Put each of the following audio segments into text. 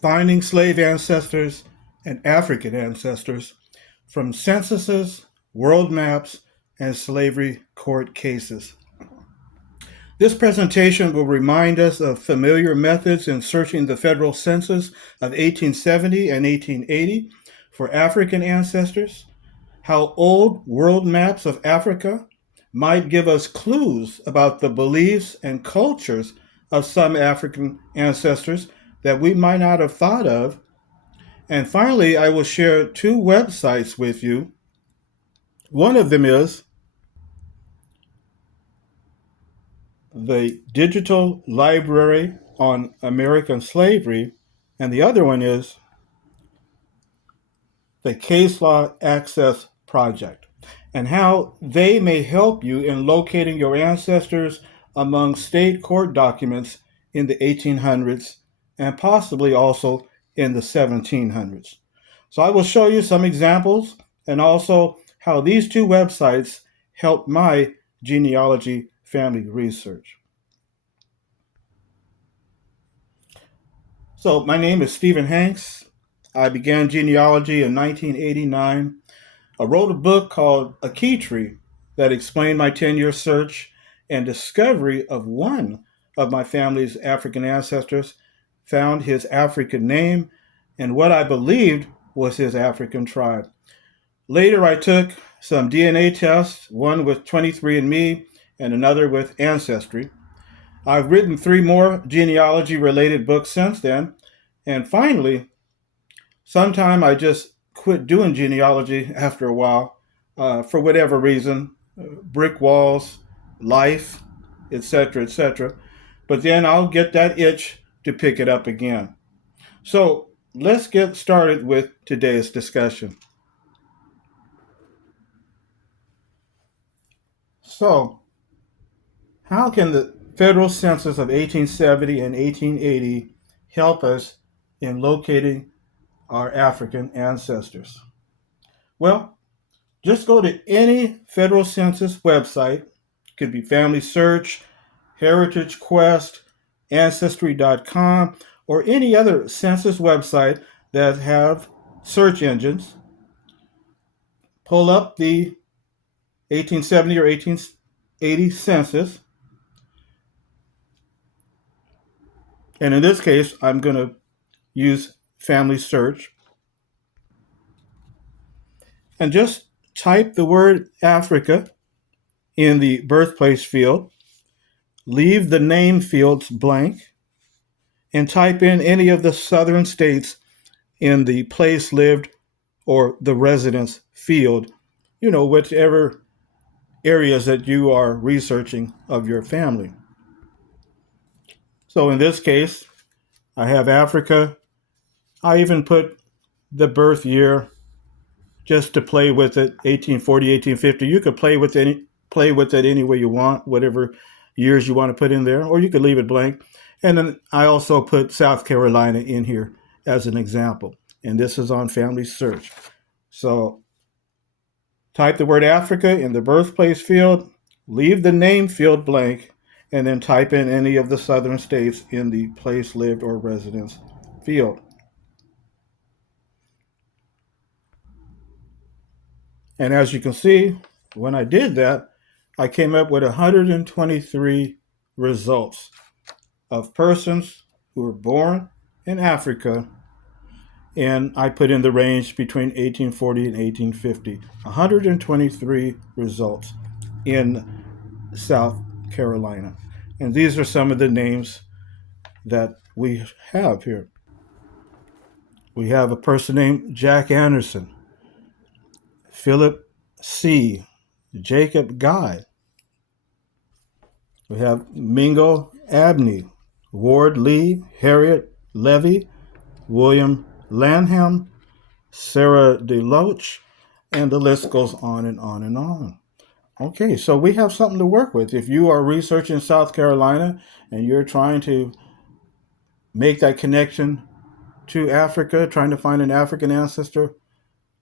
Finding slave ancestors and African ancestors from censuses, world maps, and slavery court cases. This presentation will remind us of familiar methods in searching the federal census of 1870 and 1880 for African ancestors, how old world maps of Africa might give us clues about the beliefs and cultures of some African ancestors that we might not have thought of. And finally, I will share two websites with you. One of them is the Digital Library on American Slavery, and the other one is the Case Law Access Project, and how they may help you in locating your ancestors among state court documents in the 1800s and possibly also in the 1700s. So I will show you some examples and also how these two websites help my genealogy family research. So my name is Stephen Hanks. I began genealogy in 1989. I wrote a book called A Key Tree that explained my 10-year search and discovery of one of my family's African ancestors, found his African name, and what I believed was his African tribe. Later, I took some DNA tests, one with 23andMe and another with Ancestry. I've written 3 more genealogy-related books since then, and finally, sometime I just quit doing genealogy after a while for whatever reason, brick walls, life, etc., etc. But then I'll get that itch to pick it up again. So let's get started with today's discussion. So, how can the federal census of 1870 and 1880 help us in locating our African ancestors? Well, just go to any federal census website. It could be Family Search, Heritage Quest, Ancestry.com, or any other census website that have search engines. Pull up the 1870 or 1880 census. And in this case, I'm going to use Family Search. And just type the word Africa in the birthplace field. Leave the name fields blank and type in any of the southern states in the place lived or the residence field, whichever areas that you are researching of your family. So in this case, I have Africa. I even put the birth year just to play with it, 1840, 1850. You could play with it any way you want, whatever years you want to put in there, or you could leave it blank. And then I also put South Carolina in here as an example. And this is on Family Search. So type the word Africa in the birthplace field, leave the name field blank, and then type in any of the southern states in the place lived or residence field. And as you can see, when I did that, I came up with 123 results of persons who were born in Africa, and I put in the range between 1840 and 1850. 123 results in South Carolina. And these are some of the names that we have here. We have a person named Jack Anderson, Philip C., Jacob Guy. We have Mingo Abney, Ward Lee, Harriet Levy, William Lanham, Sarah DeLoach, and the list goes on and on and on. Okay, so we have something to work with. If you are researching South Carolina and you're trying to make that connection to Africa, trying to find an African ancestor,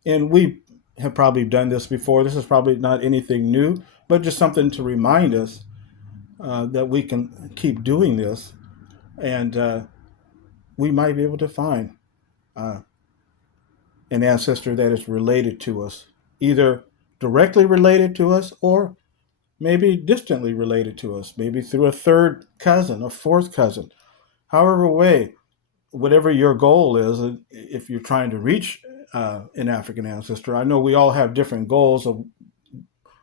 and we have probably done this before. This is probably not anything new, but just something to remind us that we can keep doing this. And we might be able to find uh, an ancestor that is related to us, either directly related to us or maybe distantly related to us, maybe through a third cousin, a fourth cousin. However, way, whatever your goal is, if you're trying to reach an African ancestor, I know we all have different goals of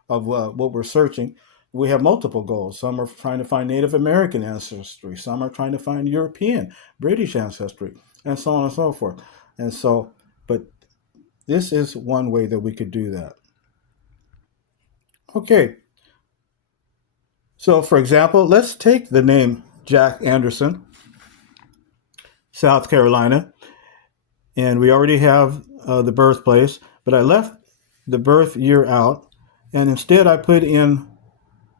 what we're searching. We have multiple goals. Some are trying to find Native American ancestry, some are trying to find European, British ancestry, and so on and so forth. And so, but this is one way that we could do that. Okay, so for example, let's take the name Jack Anderson, South Carolina, and we already have the birthplace, but I left the birth year out, and instead I put in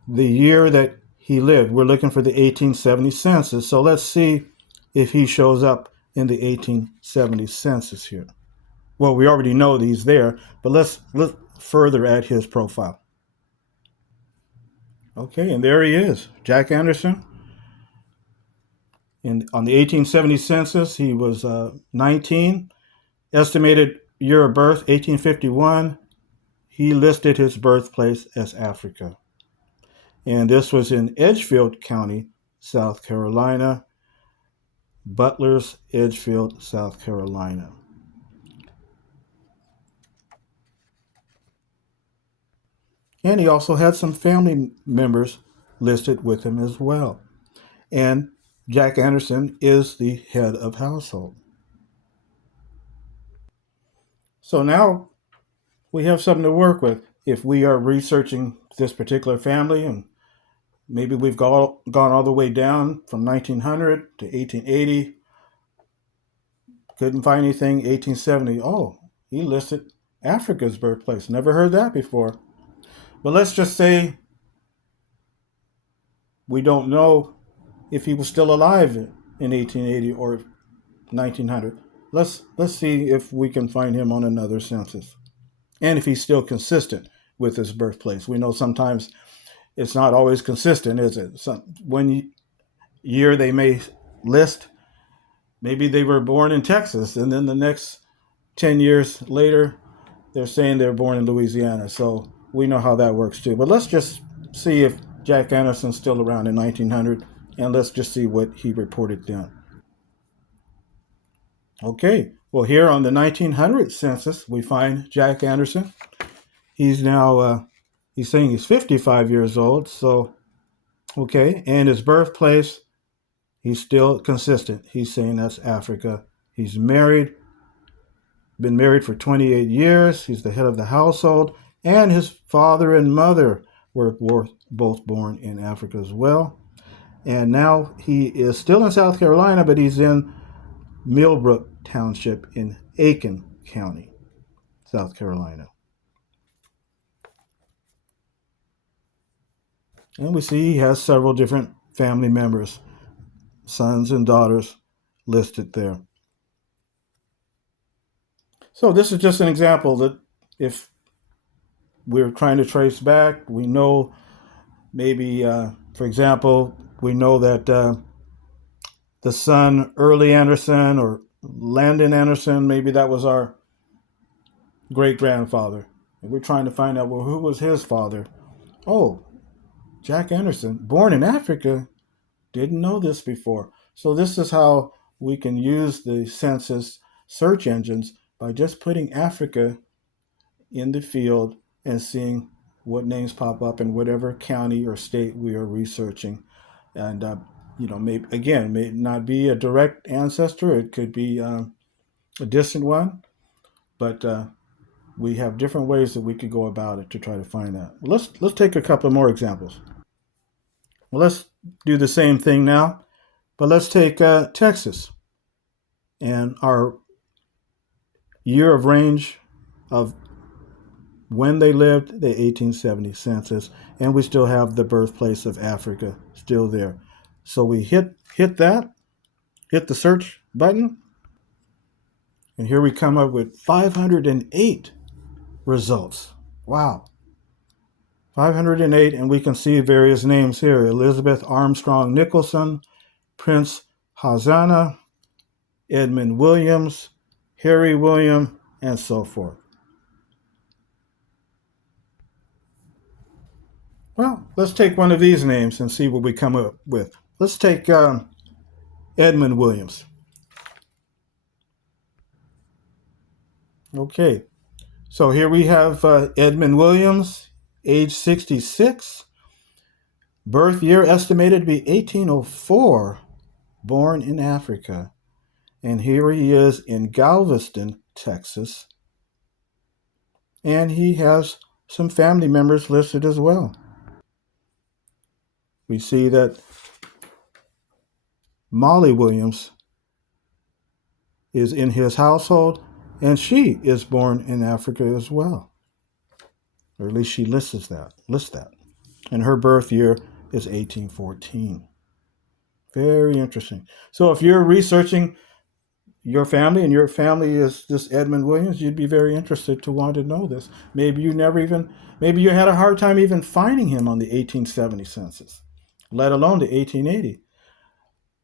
the year that he lived. We're looking for the 1870 census, so let's see if he shows up in the 1870 census here. Well, we already know that he's there, but let's look further at his profile. Okay, and there he is, Jack Anderson. On the 1870 census, he was 19. Estimated year of birth, 1851. He listed his birthplace as Africa. And this was in Edgefield County, South Carolina. Butler's Edgefield, South Carolina. And he also had some family members listed with him as well. And Jack Anderson is the head of household. So now we have something to work with. If we are researching this particular family, and maybe we've gone all the way down from 1900 to 1880, couldn't find anything, 1870. Oh, he listed Africa's birthplace. Never heard that before. But let's just say we don't know if he was still alive in 1880 or 1900. Let's see if we can find him on another census, and if he's still consistent with his birthplace. We know sometimes it's not always consistent, is it? One year they may list, maybe they were born in Texas, and then the next 10 years later, they're saying they're born in Louisiana. So we know how that works too. But let's just see if Jack Anderson's still around in 1900, and let's just see what he reported then. Okay, well, here on the 1900 census, we find Jack Anderson. He's now, he's saying he's 55 years old. So, okay, and his birthplace, he's still consistent. He's saying that's Africa. He's married, been married for 28 years. He's the head of the household, and his father and mother were both born in Africa as well. And now he is still in South Carolina, but he's in Millbrook Township in Aiken County, South Carolina. And we see he has several different family members, sons and daughters listed there. So this is just an example that if we're trying to trace back, we know maybe, for example, we know that the son Early Anderson or Landon Anderson, maybe that was our great-grandfather. And we're trying to find out, well, who was his father? Oh, Jack Anderson, born in Africa. Didn't know this before. So this is how we can use the census search engines, by just putting Africa in the field and seeing what names pop up in whatever county or state we are researching. And, maybe, again, may not be a direct ancestor. It could be a distant one. But we have different ways that we could go about it to try to find that. Let's take a couple more examples. Well, let's do the same thing now, but let's take Texas and our year of range of when they lived, the 1870 census, and we still have the birthplace of Africa still there. So we hit the search button, and here we come up with 508 results. Wow. 508, and we can see various names here. Elizabeth Armstrong Nicholson, Prince Hosanna, Edmund Williams, Harry William, and so forth. Well, let's take one of these names and see what we come up with. Let's take Edmund Williams. Okay, so here we have Edmund Williams, age 66, birth year estimated to be 1804, born in Africa. And here he is in Galveston, Texas. And he has some family members listed as well. We see that Molly Williams is in his household, and she is born in Africa as well. Or at least she lists that. And her birth year is 1814. Very interesting. So if you're researching your family and your family is this Edmund Williams, you'd be very interested to want to know this. Maybe you had a hard time even finding him on the 1870 census, let alone the 1880.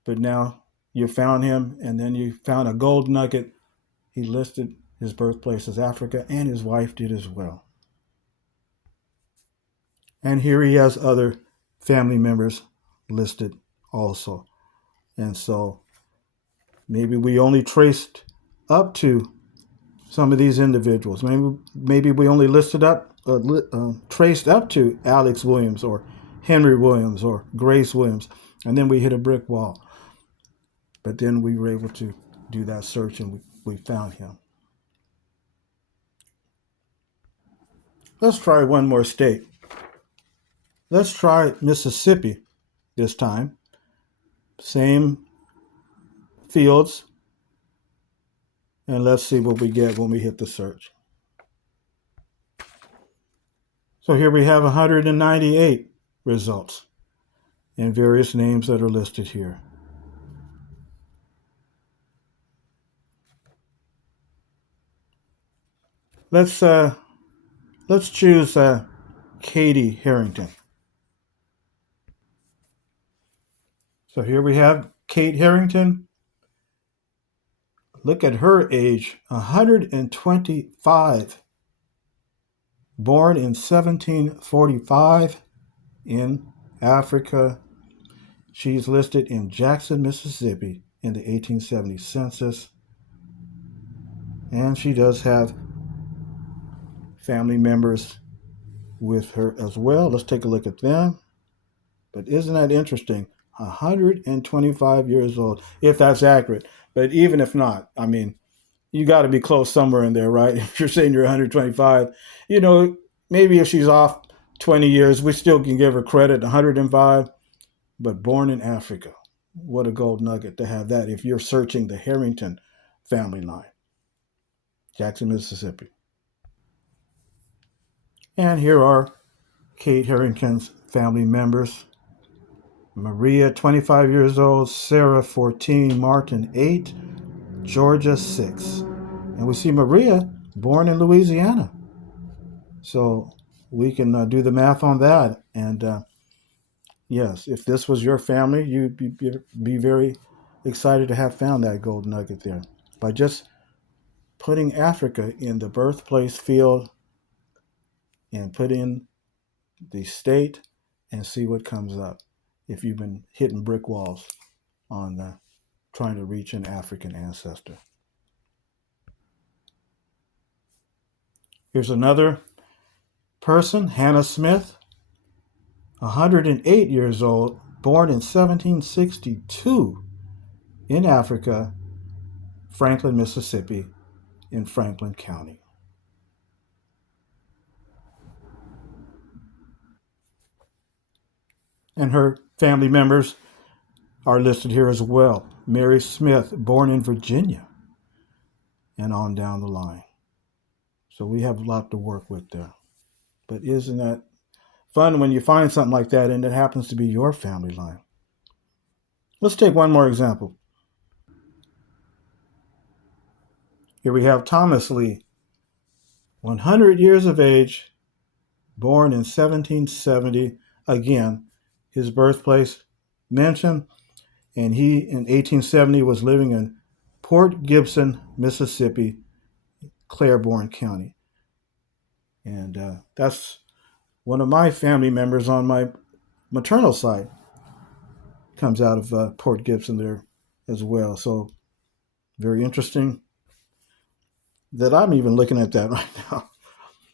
But now you found him, and then you found a gold nugget. He listed his birthplace as Africa, and his wife did as well. And here he has other family members listed also. And so maybe we only traced up to some of these individuals. Maybe we only traced up to Alex Williams or Henry Williams or Grace Williams, and then we hit a brick wall. But then we were able to do that search, and we found him. Let's try one more state. Let's try Mississippi this time. Same fields. And let's see what we get when we hit the search. So here we have 198 results and various names that are listed here. Let's choose Katie Harrington. So here we have Kate Harrington. Look at her age, 125. Born in 1745 in Africa. She's listed in Jackson, Mississippi in the 1870 census. And she does have family members with her as well. Let's take a look at them. But isn't that interesting? 125 years old, if that's accurate. But even if not, I mean, you got to be close somewhere in there, right? If you're saying you're 125, maybe if she's off 20 years, we still can give her credit, 105, but born in Africa. What a gold nugget to have that if you're searching the Harrington family line. Jackson, Mississippi. And here are Kate Harrington's family members. Maria, 25 years old, Sarah, 14, Martin, 8, Georgia, 6. And we see Maria born in Louisiana. So we can do the math on that. And yes, if this was your family, you'd be very excited to have found that gold nugget there. By just putting Africa in the birthplace field and put in the state and see what comes up. If you've been hitting brick walls on trying to reach an African ancestor. Here's another person, Hannah Smith, 108 years old, born in 1762 in Africa, Franklin, Mississippi, in Franklin County. And her family members are listed here as well. Mary Smith, born in Virginia, and on down the line. So we have a lot to work with there. But isn't that fun when you find something like that and it happens to be your family line? Let's take one more example. Here we have Thomas Lee, 100 years of age, born in 1770. Again, his birthplace mentioned, and he in 1870 was living in Port Gibson, Mississippi, Claiborne County. And that's one of my family members on my maternal side comes out of Port Gibson there as well. So very interesting that I'm even looking at that right now.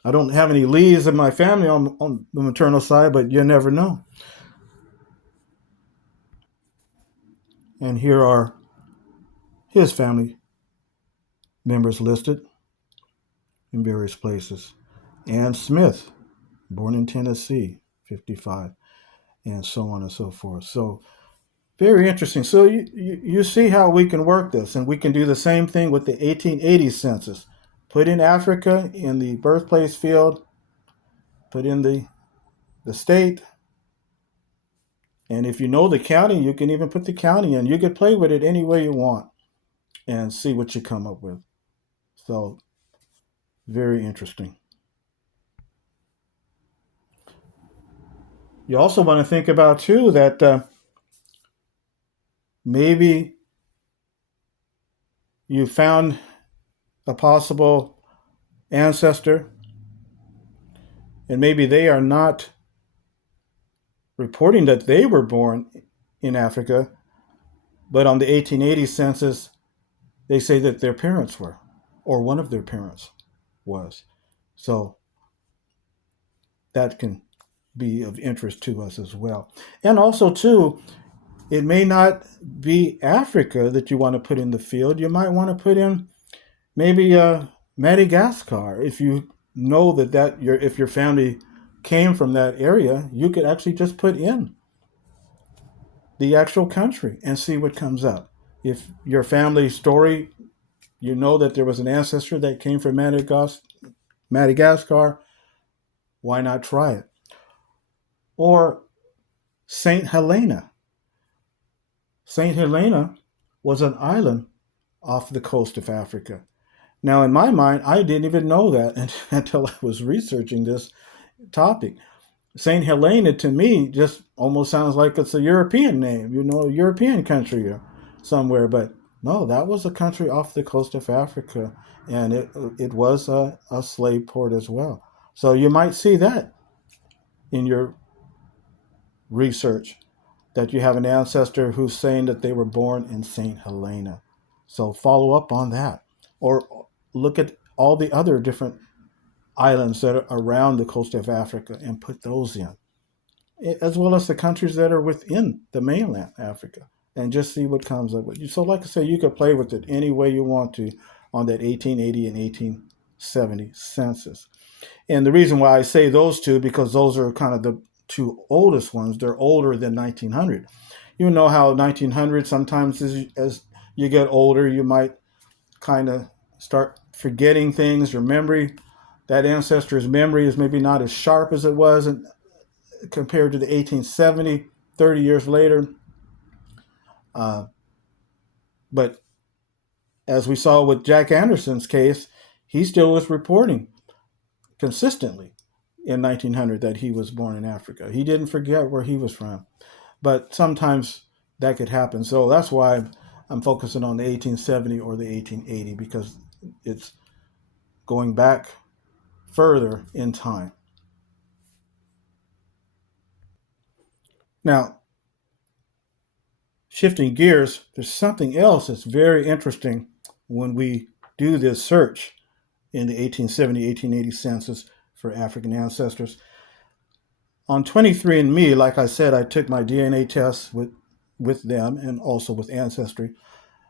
I don't have any Lees in my family on the maternal side, but you never know. And here are his family members listed in various places. Ann Smith, born in Tennessee, 55, and so on and so forth. So very interesting. So you see how we can work this, and we can do the same thing with the 1880 census. Put in Africa in the birthplace field, put in the state, and if you know the county, you can even put the county in. You could play with it any way you want and see what you come up with. So very interesting. You also want to think about too that maybe you found a possible ancestor, and maybe they are not reporting that they were born in Africa, but on the 1880 census, they say that their parents were, or one of their parents was. So that can be of interest to us as well. And also, too, it may not be Africa that you want to put in the field. You might want to put in maybe Madagascar. If you know that if your family came from that area, you could actually just put in the actual country and see what comes up. If your family story, you know that there was an ancestor that came from Madagascar, why not try it? Or St. Helena. St. Helena was an island off the coast of Africa. Now, in my mind, I didn't even know that until I was researching this topic. St. Helena to me just almost sounds like it's a European name, a European country or somewhere. But no, that was a country off the coast of Africa, and it was a slave port as well. So you might see that in your research that you have an ancestor who's saying that they were born in St. Helena. So follow up on that, or look at all the other different islands that are around the coast of Africa and put those in, as well as the countries that are within the mainland Africa, and just see what comes up with you. So, like I say, you could play with it any way you want to on that 1880 and 1870 census. And the reason why I say those two, because those are kind of the two oldest ones. They're older than 1900. You know how 1900 sometimes as you get older, you might kind of start forgetting things. Your memory, that ancestor's memory is maybe not as sharp as it was compared to the 1870, 30 years later. Uh, but as we saw with Jack Anderson's case, he still was reporting consistently in 1900 that he was born in Africa. He didn't forget where he was from. But sometimes that could happen. So that's why I'm focusing on the 1870 or the 1880, because it's going back further in time. Now, shifting gears, there's something else that's very interesting when we do this search in the 1870 1880 census for African ancestors. On 23andMe, like I said, I took my DNA tests with them and also with Ancestry.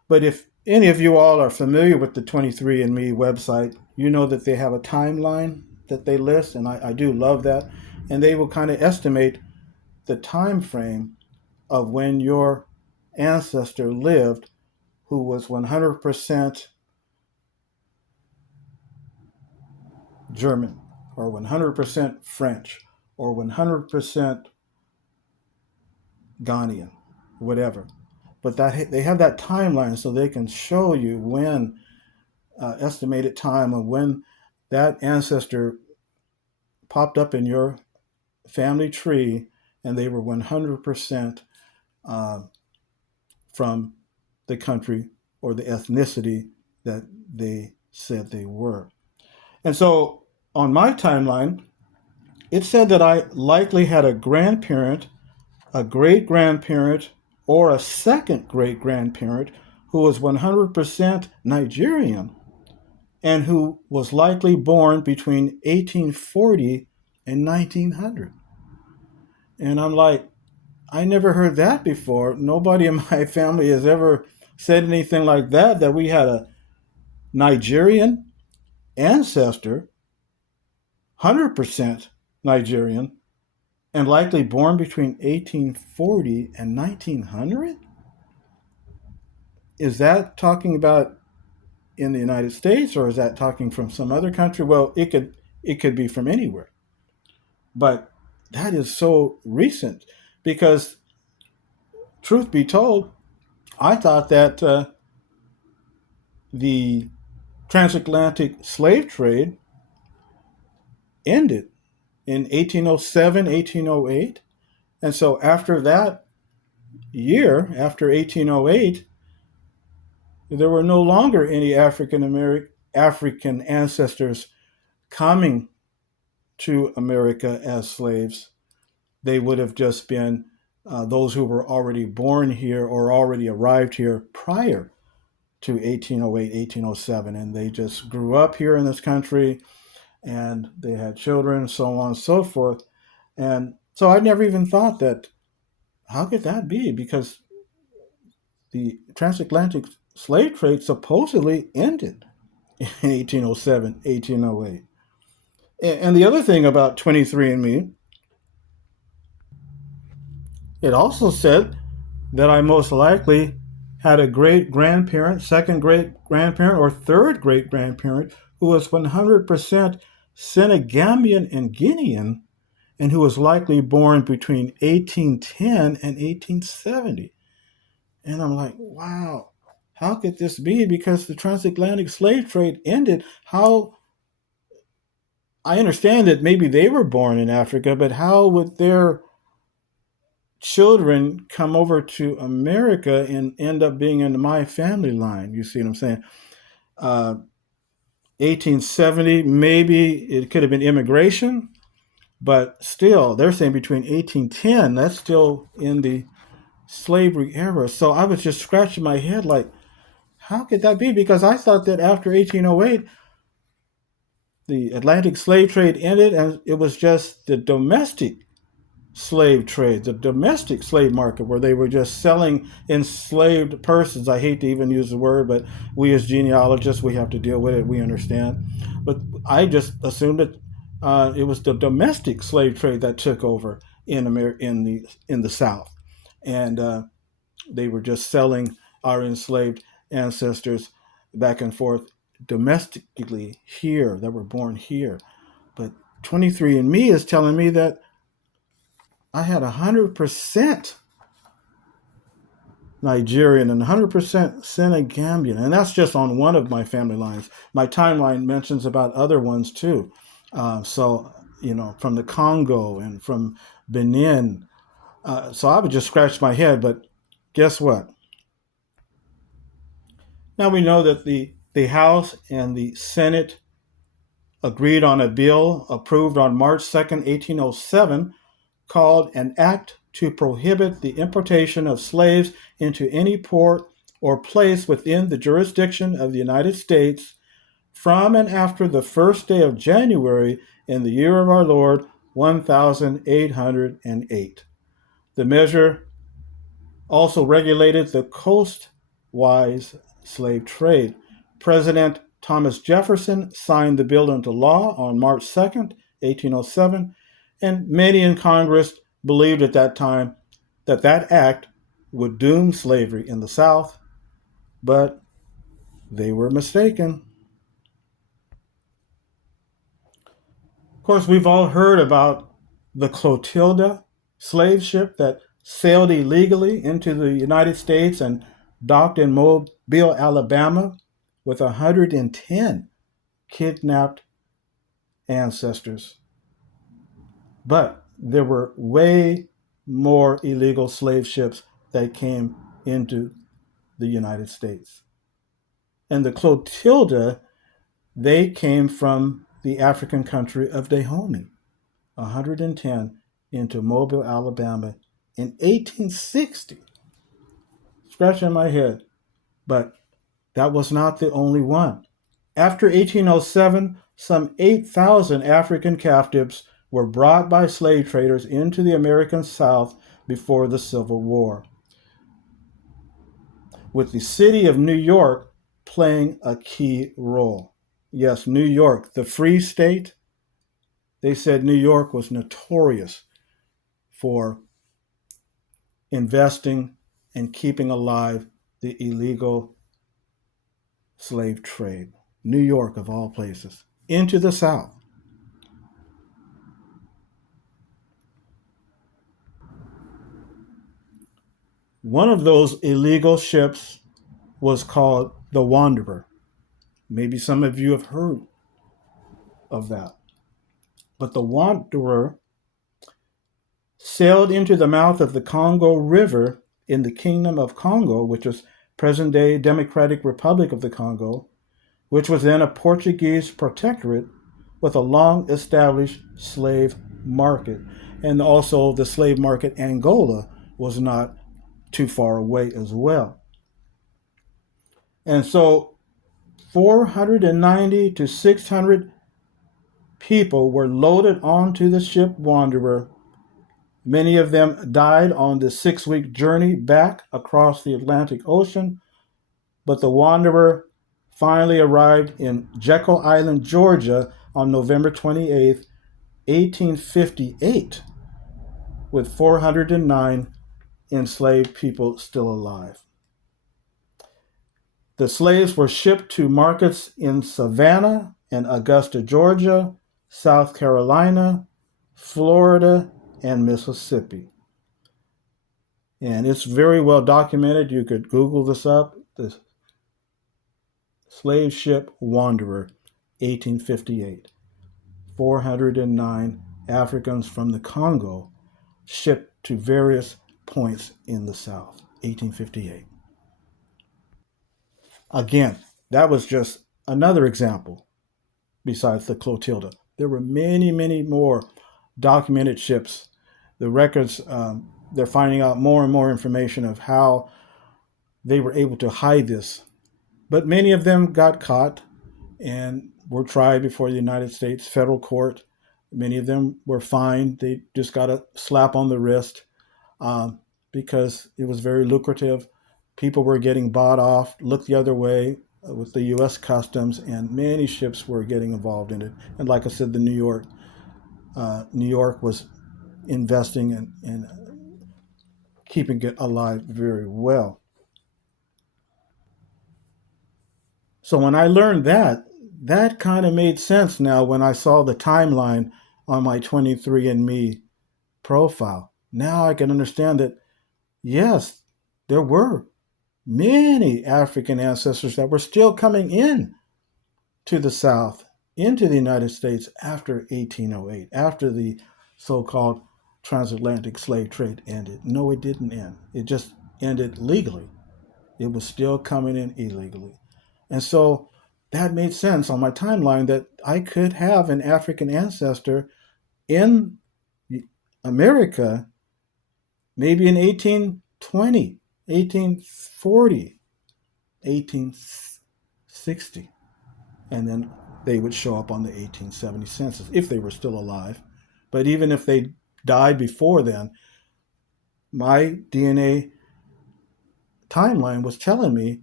But if any of you all are familiar with the 23andMe website, you know that they have a timeline that they list, and I do love that. And they will kind of estimate the time frame of when your ancestor lived who was 100% German or 100% French or 100% Ghanaian, whatever. But that they have that timeline so they can show you when estimated time of when that ancestor popped up in your family tree and they were 100% uh, from the country or the ethnicity that they said they were. And so on my timeline, it said that I likely had a grandparent, a great grandparent, or a second great grandparent who was 100% Nigerian and who was likely born between 1840 and 1900. And I'm like, I never heard that before. Nobody in my family has ever said anything like that, that we had a Nigerian ancestor, 100% Nigerian, and likely born between 1840 and 1900? Is that talking about in the United States, or is that talking from some other country? Well, it could be from anywhere. But that is so recent because, truth be told, I thought that the transatlantic slave trade ended in 1807, 1808. And so after that year, after 1808, there were no longer any African ancestors coming to America as slaves. They would have just been those who were already born here or already arrived here prior to 1808, 1807, and they just grew up here in this country and they had children, so on and so forth. And so I never even thought that, how could that be? Because the transatlantic slave trade supposedly ended in 1807, 1808. And the other thing about 23andMe, it also said that I most likely had a great grandparent, second great grandparent, or third great grandparent who was 100% Senegambian and Guinean and who was likely born between 1810 and 1870. And I'm like, wow, how could this be? Because the transatlantic slave trade ended. How? I understand that maybe they were born in Africa, but how would their children come over to America and end up being in my family line? You see what I'm saying? Uh, 1870, maybe it could have been immigration, but still, they're saying between 1810, that's still in the slavery era. So I was just scratching my head like, how could that be? Because I thought that after 1808, the Atlantic slave trade ended and it was just the domestic slave trade, the domestic slave market, where they were just selling enslaved persons. I hate to even use the word, but we as genealogists, we have to deal with it. We understand. But I just assumed that it was the domestic slave trade that took over in the South, and they were just selling our enslaved ancestors back and forth domestically here, that were born here. But 23andMe is telling me that I had 100% Nigerian and 100% Senegambian. And that's just on one of my family lines. My timeline mentions about other ones too. From the Congo and from Benin. So I would just scratch my head, but guess what? Now we know that the House and the Senate agreed on a bill approved on March 2nd, 1807, called an act to prohibit the importation of slaves into any port or place within the jurisdiction of the United States from and after the first day of January in the year of our Lord 1808. The measure also regulated the coastwise slave trade. President Thomas Jefferson signed the bill into law on March 2nd, 1807, and many in Congress believed at that time that that act would doom slavery in the South, but they were mistaken. Of course, we've all heard about the Clotilda slave ship that sailed illegally into the United States and docked in Mobile, Alabama, with 110 kidnapped ancestors. But there were way more illegal slave ships that came into the United States. And the Clotilda, they came from the African country of Dahomey, 110, into Mobile, Alabama in 1860. Scratching my head. But that was not the only one. After 1807, some 8,000 African captives were brought by slave traders into the American South before the Civil War, with the city of New York playing a key role. Yes, New York, the free state, they said New York was notorious for investing and keeping alive the illegal slave trade. New York, of all places, into the South. One of those illegal ships was called the Wanderer. Maybe some of you have heard of that. But the Wanderer sailed into the mouth of the Congo River in the Kingdom of Congo, which is present day Democratic Republic of the Congo, which was then a Portuguese protectorate with a long established slave market. And also, the slave market Angola was not too far away as well. And so, 490 to 600 people were loaded onto the ship Wanderer. Many of them died on the 6-week journey back across the Atlantic Ocean, but the Wanderer finally arrived in Jekyll Island, Georgia on November 28th, 1858, with 409 enslaved people still alive. The slaves were shipped to markets in Savannah and Augusta, Georgia, South Carolina, Florida, and Mississippi. And it's very well documented. You could Google this up. The slave ship Wanderer, 1858. 409 Africans from the Congo shipped to various points in the South, 1858. Again, that was just another example besides the Clotilda. There were many, many more documented ships. The records, they're finding out more and more information of how they were able to hide this. But many of them got caught and were tried before the United States federal court. Many of them were fined. They just got a slap on the wrist because it was very lucrative. People were getting bought off, looked the other way with the U.S. Customs, and many ships were getting involved in it. And like I said, the New York was investing in keeping it alive very well. So when I learned that, that kind of made sense now when I saw the timeline on my 23andMe profile. Now I can understand that, yes, there were many African ancestors that were still coming in to the South, into the United States after 1808, after the so-called transatlantic slave trade ended. No, it didn't end. It just ended legally. It was still coming in illegally. And so that made sense on my timeline that I could have an African ancestor in America maybe in 1820, 1840, 1860. And then they would show up on the 1870 census if they were still alive. But even if they died before then, my DNA timeline was telling me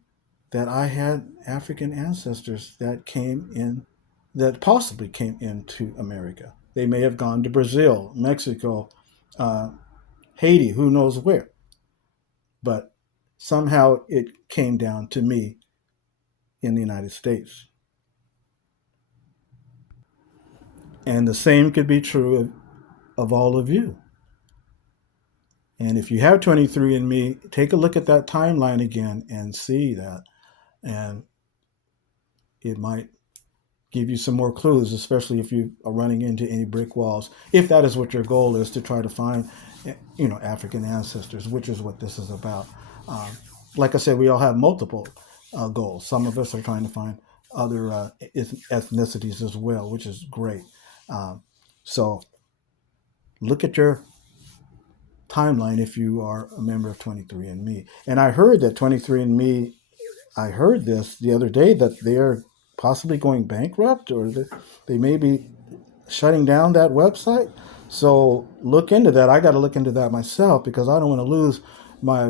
that I had African ancestors that came in, that possibly came into America. They may have gone to Brazil, Mexico, Haiti, who knows where. But somehow it came down to me in the United States. And the same could be true of all of you. And if you have 23andMe, take a look at that timeline again and see that. And it might give you some more clues, especially if you are running into any brick walls. If that is what your goal is, to try to find, African ancestors, which is what this is about. Like I said, we all have multiple goals. Some of us are trying to find other ethnicities as well, which is great. Um, so look at your timeline if you are a member of 23andMe. And I heard that 23andMe, I heard this the other day that they're possibly going bankrupt, or they may be shutting down that website. So look into that. I got to look into that myself because I don't want to lose my